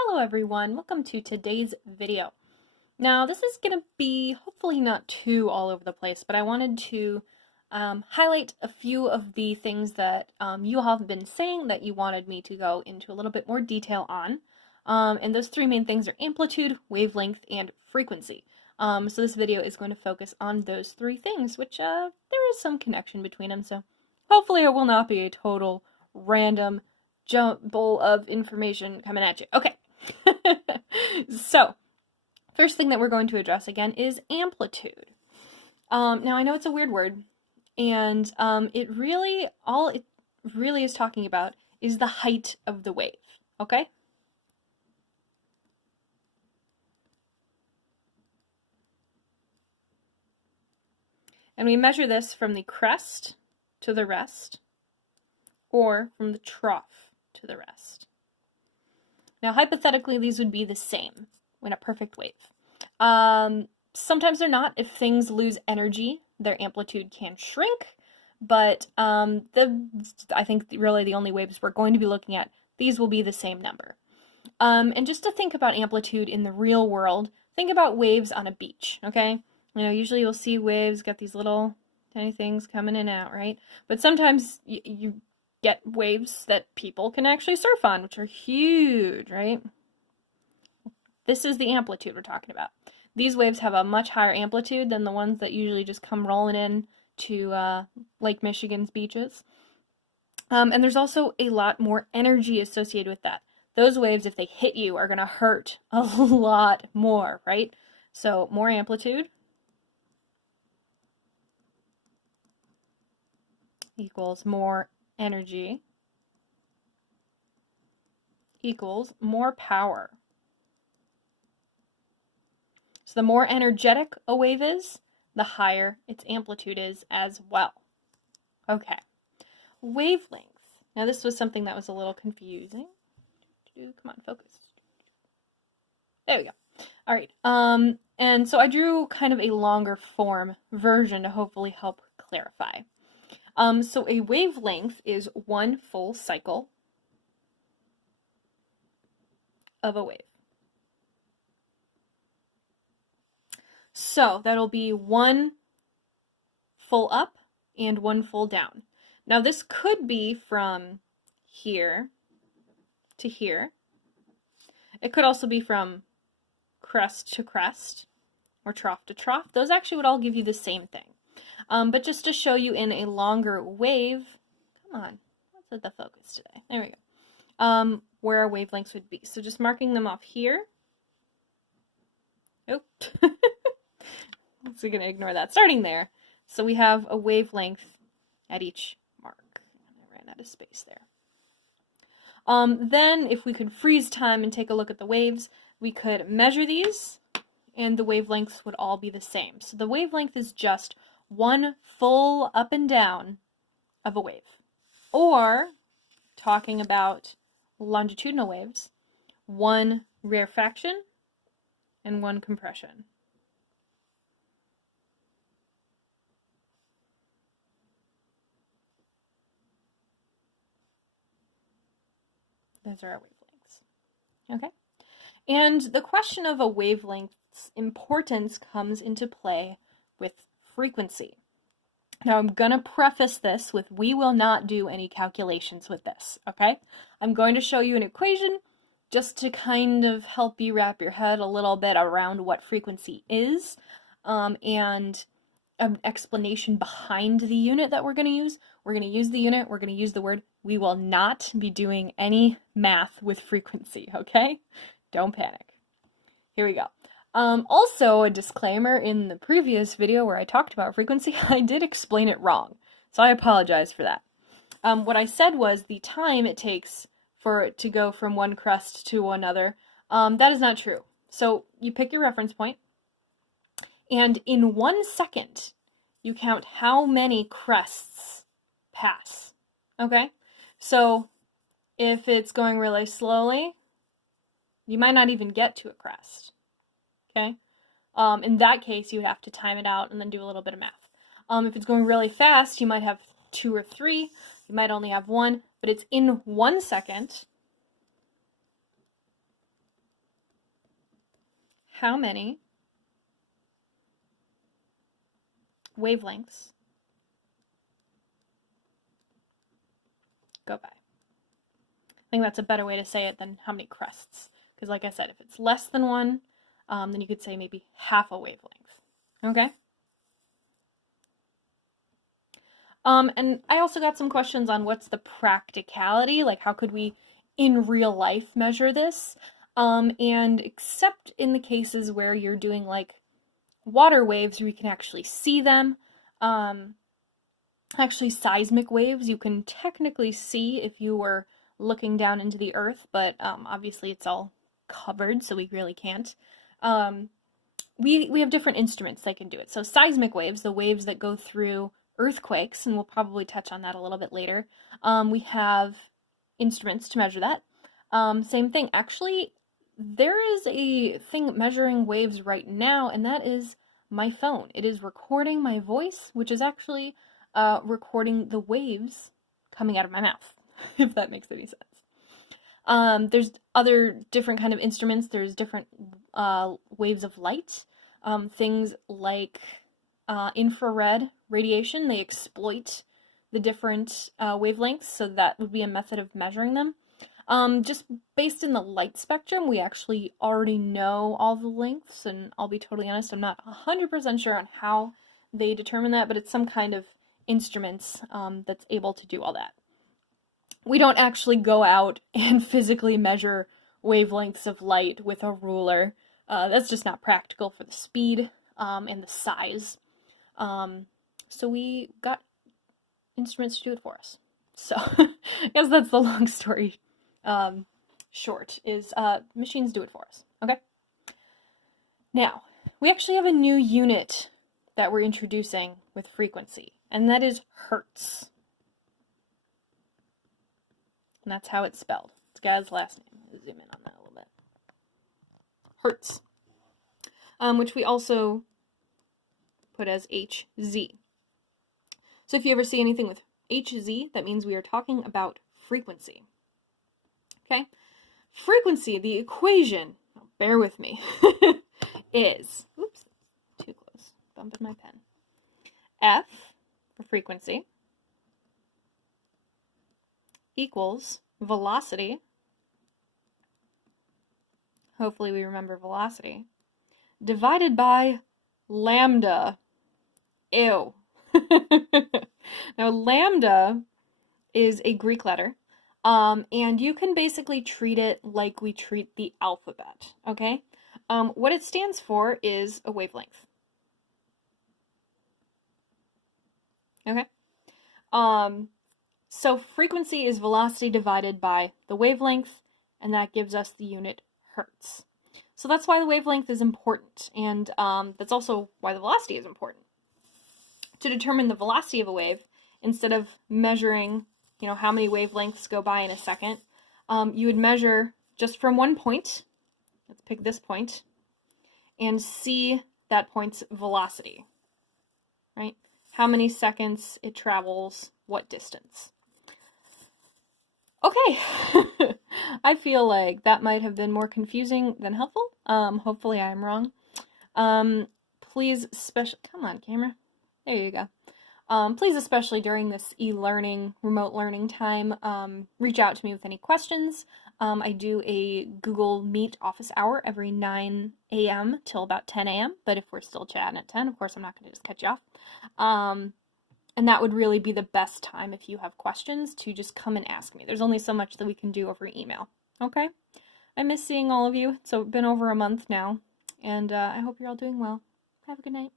Hello everyone, welcome to today's video. Now this is going to be hopefully not too all over the place, but I wanted to highlight a few of the things that you all have been saying that you wanted me to go into a little bit more detail on. And those three main things are amplitude, wavelength, and frequency. So this video is going to focus on those three things, which there is some connection between them, so hopefully it will not be a total random jumble of information coming at you. Okay. So, first thing that we're going to address again is amplitude. Now I know it's a weird word, and it really is talking about is the height of the wave, okay? And we measure this from the crest to the rest, or from the trough to the rest. Now, hypothetically, these would be the same in a perfect wave. Sometimes they're not. If things lose energy, their amplitude can shrink, but I think really the only waves we're going to be looking at, these will be the same number. And just to think about amplitude in the real world, think about waves on a beach, okay? You know, usually you'll see waves, got these little tiny things coming in and out, right? But sometimes you get waves that people can actually surf on, which are huge, right? This is the amplitude we're talking about. These waves have a much higher amplitude than the ones that usually just come rolling in to Lake Michigan's beaches. And there's also a lot more energy associated with that. Those waves, if they hit you, are going to hurt a lot more, right? So more amplitude equals more energy equals more power. So the more energetic a wave is, the higher its amplitude is as well. Okay. Wavelength. Now this was something that was a little confusing. Come on, focus. There we go. All right. And so I drew kind of a longer form version to hopefully help clarify. So a wavelength is one full cycle of a wave. So that'll be one full up and one full down. Now this could be from here to here. It could also be from crest to crest or trough to trough. Those actually would all give you the same thing. But just to show you in a longer wave, come on, let's set the focus today. There we go. Where our wavelengths would be. So just marking them off here. Oh, so we're going to ignore that. Starting there. So we have a wavelength at each mark. I ran out of space there. Then if we could freeze time and take a look at the waves, we could measure these and the wavelengths would all be the same. So the wavelength is just one full up and down of a wave. Or, talking about longitudinal waves, one rarefaction and one compression. Those are our wavelengths. Okay? And the question of a wavelength's importance comes into play with frequency. Now I'm going to preface this with we will not do any calculations with this, okay? I'm going to show you an equation just to kind of help you wrap your head a little bit around what frequency is, and an explanation behind the unit that we're going to use. We're going to use the unit, we're going to use the word. We will not be doing any math with frequency, okay? Don't panic. Here we go. Also, a disclaimer, in the previous video where I talked about frequency, I did explain it wrong, so I apologize for that. What I said was the time it takes for it to go from one crest to another. That is not true. So you pick your reference point, and in 1 second, you count how many crests pass, okay? So if it's going really slowly, you might not even get to a crest. Okay? In that case, you would have to time it out and then do a little bit of math. If it's going really fast, you might have 2 or 3. You might only have 1, but it's in 1 second. how many wavelengths go by. I think that's a better way to say it than how many crests. Because like I said, if it's less than one, then you could say maybe half a wavelength. Okay? And I also got some questions on what's the practicality, like how could we in real life measure this? And except in the cases where you're doing like water waves, where you can actually see them, actually seismic waves, you can technically see if you were looking down into the earth, but obviously it's all covered, so we really can't. We have different instruments that can do it. So seismic waves, the waves that go through earthquakes, and we'll probably touch on that a little bit later, we have instruments to measure that. Same thing, actually, there is a thing measuring waves right now, and that is my phone. It is recording my voice, which is actually recording the waves coming out of my mouth, if that makes any sense. There's other different kind of instruments. There's different waves of light. Things like infrared radiation, they exploit the different wavelengths, so that would be a method of measuring them. Just based in the light spectrum, we actually already know all the lengths, and I'll be totally honest, I'm not 100% sure on how they determine that, but it's some kind of instruments that's able to do all that. We don't actually go out and physically measure wavelengths of light with a ruler. That's just not practical for the speed and the size. So we got instruments to do it for us. So I guess that's the long story short, is machines do it for us. Okay? Now, we actually have a new unit that we're introducing with frequency, and that is hertz. And that's how it's spelled. It's Guy's last name. I'll zoom in on that a little bit. Hertz. Which we also put as HZ. So if you ever see anything with HZ, that means we are talking about frequency. Okay? Frequency, the equation, bear with me, is, oops, too close, bumping my pen. F for frequency equals velocity, hopefully we remember velocity, divided by lambda. Ew. Now, lambda is a Greek letter, and you can basically treat it like we treat the alphabet, okay? What it stands for is a wavelength. Okay? So frequency is velocity divided by the wavelength, and that gives us the unit hertz. So that's why the wavelength is important, and that's also why the velocity is important. To determine the velocity of a wave, instead of measuring, how many wavelengths go by in a second, you would measure just from one point, let's pick this point, and see that point's velocity, right? How many seconds it travels, what distance. Okay, I feel like that might have been more confusing than helpful. Hopefully I'm wrong. Please, come on, camera. There you go. Please, especially during this e-learning, remote learning time, reach out to me with any questions. I do a Google Meet office hour every 9 a.m. till about 10 a.m. But if we're still chatting at 10, of course, I'm not going to just cut you off. And that would really be the best time if you have questions to just come and ask me. There's only so much that we can do over email. Okay? I miss seeing all of you. It's been over a month now. And I hope you're all doing well. Have a good night.